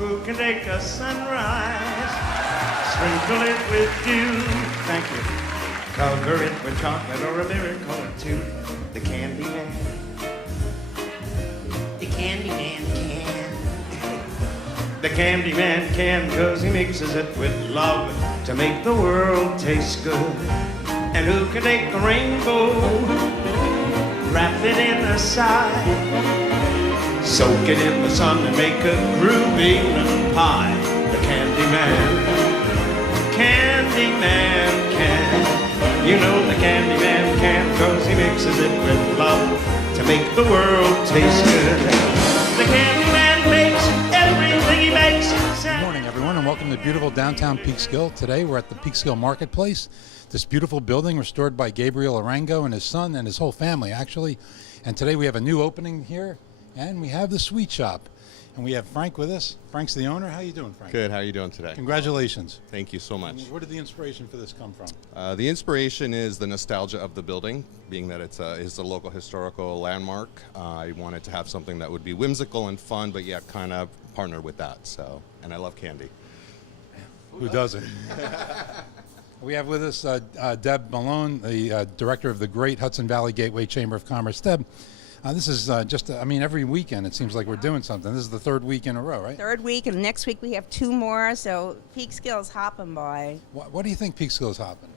Who can take a sunrise, sprinkle it with dew? Thank you. Cover it with chocolate or a miracle or two. The Candy Man. The Candy Man can. The Candy Man can, 'cause he mixes it with love to make the world taste good. And who can take a rainbow, wrap it in a sigh, soak it in the sun and make a groovy little pie? The Candy Man. Candy Man can. You know the Candy Man can, 'cause he mixes it with love to make the world taste good. The Candy Man makes everything he makes. Good morning, everyone, and welcome to beautiful downtown Peekskill. Today we're at the Peekskill Marketplace. This beautiful building restored by Gabriel Arango and his son and his whole family, actually. And today we have a new opening here, and we have the sweet shop. And we have Frank with us. Frank's the owner. How you doing, Frank? Good. How are you doing today? Congratulations. Thank you so much. Where did the inspiration for this come from? The inspiration is the nostalgia of the building, being that it's a local historical landmark. I wanted to have something that would be whimsical and fun, but yet kind of partner with that. So, and I love candy. Who doesn't? We have with us Deb Malone, the director of the Great Hudson Valley Gateway Chamber of Commerce. Deb, this is every weekend it seems like we're doing something. This is the third week in a row, right? Third week, and next week we have two more, so Peekskill's hopping by. What do you think Peekskill's hopping?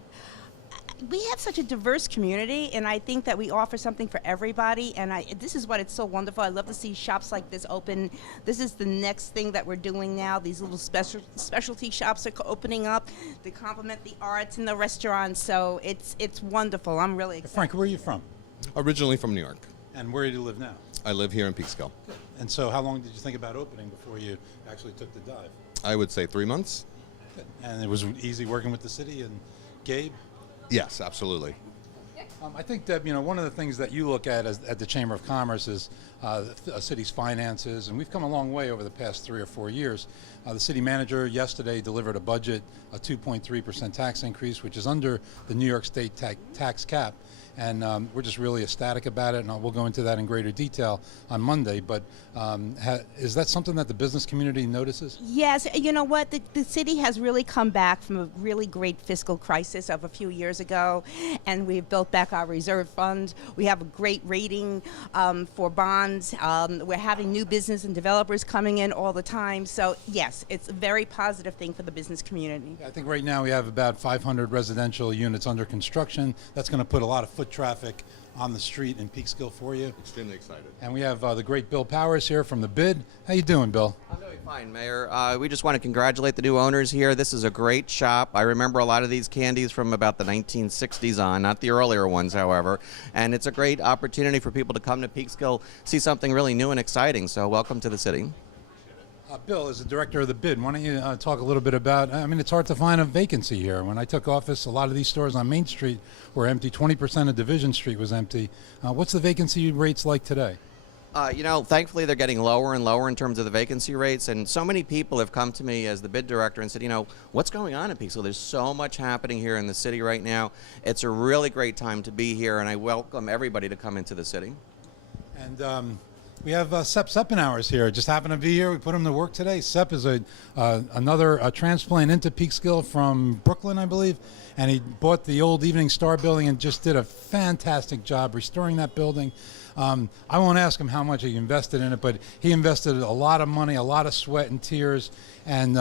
We have such a diverse community, and I think that we offer something for everybody, and this is what it's so wonderful. I love to see shops like this open. This is the next thing that we're doing now. These little specialty shops are opening up to complement the arts and the restaurants, so it's wonderful. I'm really excited. Frank, where are you from? Originally from New York. And where do you live now? I live here in Peekskill. And so how long did you think about opening before you actually took the dive? I would say 3 months. And it was easy working with the city and Gabe? Yes, absolutely. I think, Deb, one of the things that you look at at the Chamber of Commerce is a city's finances, and we've come a long way over the past 3 or 4 years. The city manager yesterday delivered a budget, a 2.3% tax increase, which is under the New York State tax cap. And we're just really ecstatic about it, and we'll go into that in greater detail on Monday. But is that something that the business community notices? Yes, you know what? The city has really come back from a really great fiscal crisis of a few years ago, and we've built back our reserve fund. We have a great rating for bonds. We're having new business and developers coming in all the time. So, yes, it's a very positive thing for the business community. I think right now we have about 500 residential units under construction. That's going to put a lot of foot traffic on the street in Peekskill for you. Extremely excited. And we have the great Bill Powers here from the Bid. How you doing, Bill? I'm doing fine, Mayor. We just want to congratulate the new owners here. This is a great shop. I remember a lot of these candies from about the 1960s on, not the earlier ones, however. And it's a great opportunity for people to come to Peekskill, see something really new and exciting. So welcome to the city. Bill, as the director of the Bid, why don't you talk a little bit about, it's hard to find a vacancy here. When I took office, a lot of these stores on Main Street were empty. 20% of Division Street was empty. What's the vacancy rates like today? Thankfully they're getting lower and lower in terms of the vacancy rates, and so many people have come to me as the Bid director and said, what's going on in Peekskill? There's so much happening here in the city right now. It's a really great time to be here, and I welcome everybody to come into the city. And we have Sepp Seppenhours here. Just happened to be here. We put him to work today. Sepp is another transplant into Peekskill from Brooklyn, I believe, and he bought the old Evening Star building and just did a fantastic job restoring that building. I won't ask him how much he invested in it, but he invested a lot of money, a lot of sweat and tears, and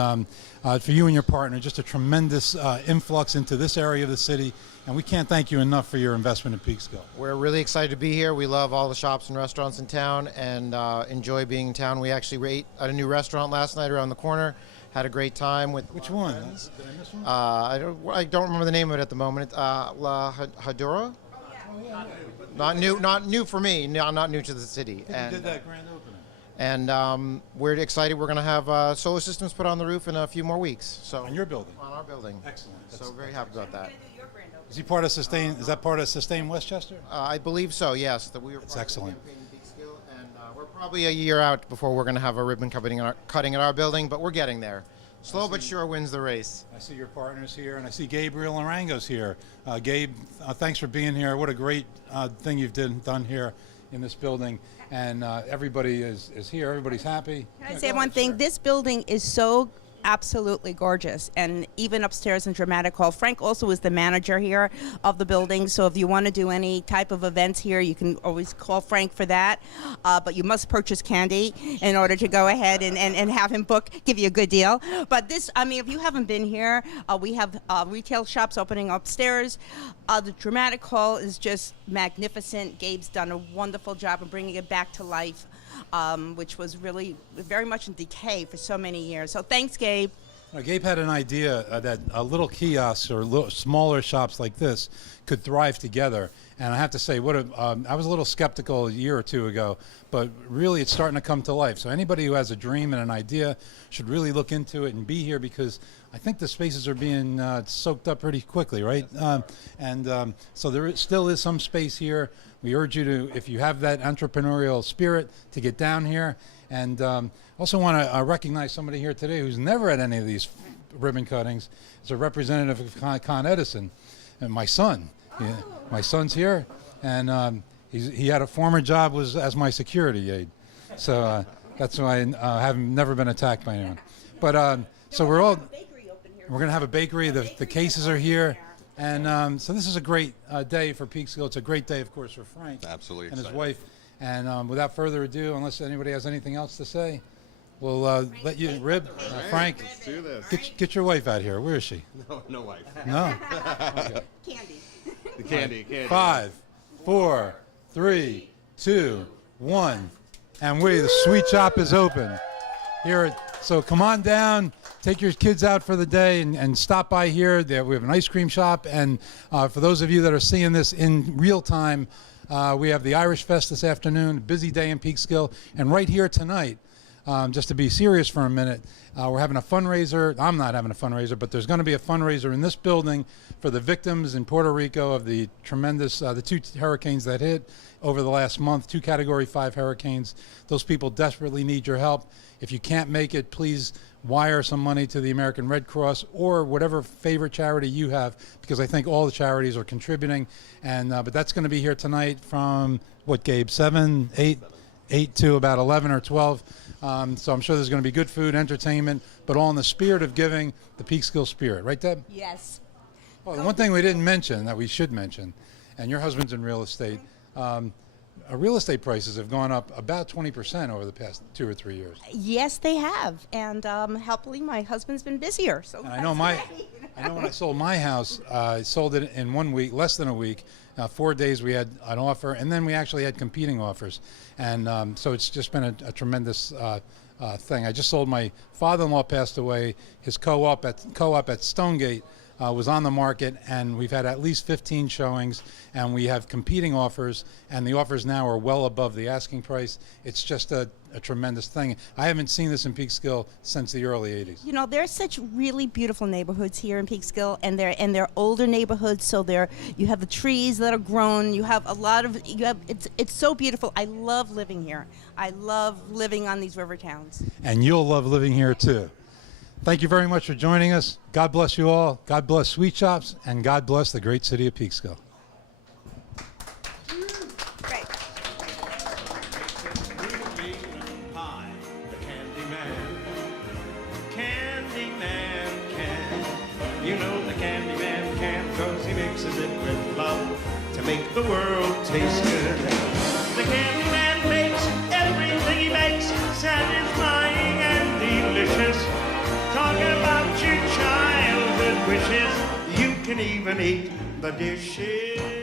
for you and your partner, just a tremendous influx into this area of the city. And we can't thank you enough for your investment in Peekskill. We're really excited to be here. We love all the shops and restaurants in town and enjoy being in town. We actually ate at a new restaurant last night around the corner. Had a great time with Which one? Friends. Did I miss one? I don't remember the name of it at the moment. La Hadura? Not new for me. Not new to the city. You did that grand opening. And we're excited. We're going to have solar systems put on the roof in a few more weeks. So On your building? On our building. Excellent. So very happy about that. Is he part of Sustain? Is that part of Sustain Westchester? I believe so. Yes, that we were. That's excellent. Part of the campaign in Peekskill, and we're probably a year out before we're going to have a ribbon cutting at our building, but we're getting there. Slow but sure wins the race. I see your partners here, and I see Gabriel Arango's here. Gabe, thanks for being here. What a great thing you've done here in this building, and everybody is here. Everybody's happy. Can I say one thing? Sure. This building is so absolutely gorgeous, and even upstairs in Dramatic Hall. Frank also is the manager here of the building, so if you want to do any type of events here, you can always call Frank for that, but you must purchase candy in order to go ahead and have him give you a good deal. But this, I mean, if you haven't been here, we have retail shops opening upstairs. The Dramatic Hall is just magnificent. Gabe's done a wonderful job of bringing it back to life, which was really very much in decay for so many years. So thanks, Gabe. Gabe had an idea that little kiosks or smaller shops like this could thrive together. And I have to say, I was a little skeptical a year or two ago, but really it's starting to come to life. So anybody who has a dream and an idea should really look into it and be here, because I think the spaces are being soaked up pretty quickly, right? So there still is some space here. We urge you to, if you have that entrepreneurial spirit, to get down here. And also want to recognize somebody here today who's never at any of these ribbon cuttings. It's a representative of Con Edison, and my son. My son's here, and he had a former job as my security aide. So that's why I have never been attacked by anyone. But so we're going to have a bakery. The cases are here. And so this is a great day for Peekskill. It's a great day, of course, for Frank. Absolutely and his excited. wife. And without further ado, unless anybody has anything else to say, we'll let you, Frank, Let's do this. get your wife out here. Where is she? No wife. No? Okay. Candy. The candy. 5, 4, 3, 2, 1. And the sweet shop is open. So come on down, take your kids out for the day, and stop by here. We have an ice cream shop. And for those of you that are seeing this in real time, we have the Irish Fest this afternoon, a busy day in Peekskill. And right here tonight, just to be serious for a minute, we're having a fundraiser. I'm not having a fundraiser, but there's going to be a fundraiser in this building for the victims in Puerto Rico of the tremendous, the 2 hurricanes that hit over the last month, 2 Category 5 hurricanes. Those people desperately need your help. If you can't make it, please wire some money to the American Red Cross or whatever favorite charity you have, because I think all the charities are contributing. And but that's going to be here tonight from, what, Gabe, 7, 8 to about 11 or 12. So I'm sure there's going to be good food, entertainment, but all in the spirit of giving, the Peekskill spirit. Right, Deb? Yes. Oh, the one thing we didn't mention that we should mention, and your husband's in real estate, real estate prices have gone up about 20% over the past 2 or 3 years. Yes, they have. And happily, my husband's been busier. So And I know when I sold my house, I sold it in 1 week, less than a week. 4 days we had an offer, and then we actually had competing offers. And so it's just been a tremendous thing. I just sold, my father-in-law passed away. His co-op at Stonegate was on the market, and we've had at least 15 showings, and we have competing offers, and the offers now are well above the asking price. It's just a tremendous thing. I haven't seen this in Peekskill since the early 80s. You know, there's such really beautiful neighborhoods here in Peekskill, and they're older neighborhoods, so you have the trees that are grown, you have it's so beautiful. I love living here. I love living on these river towns. And you'll love living here too. Thank you very much for joining us. God bless you all. God bless Sweet Shops, and God bless the great city of Peekskill. Great. Pie, the Candyman can. You know the Candyman can, 'cause he mixes it with love to make the world taste good. The Candyman makes everything he makes satisfying and delicious. Talking about your childhood wishes, you can even eat the dishes.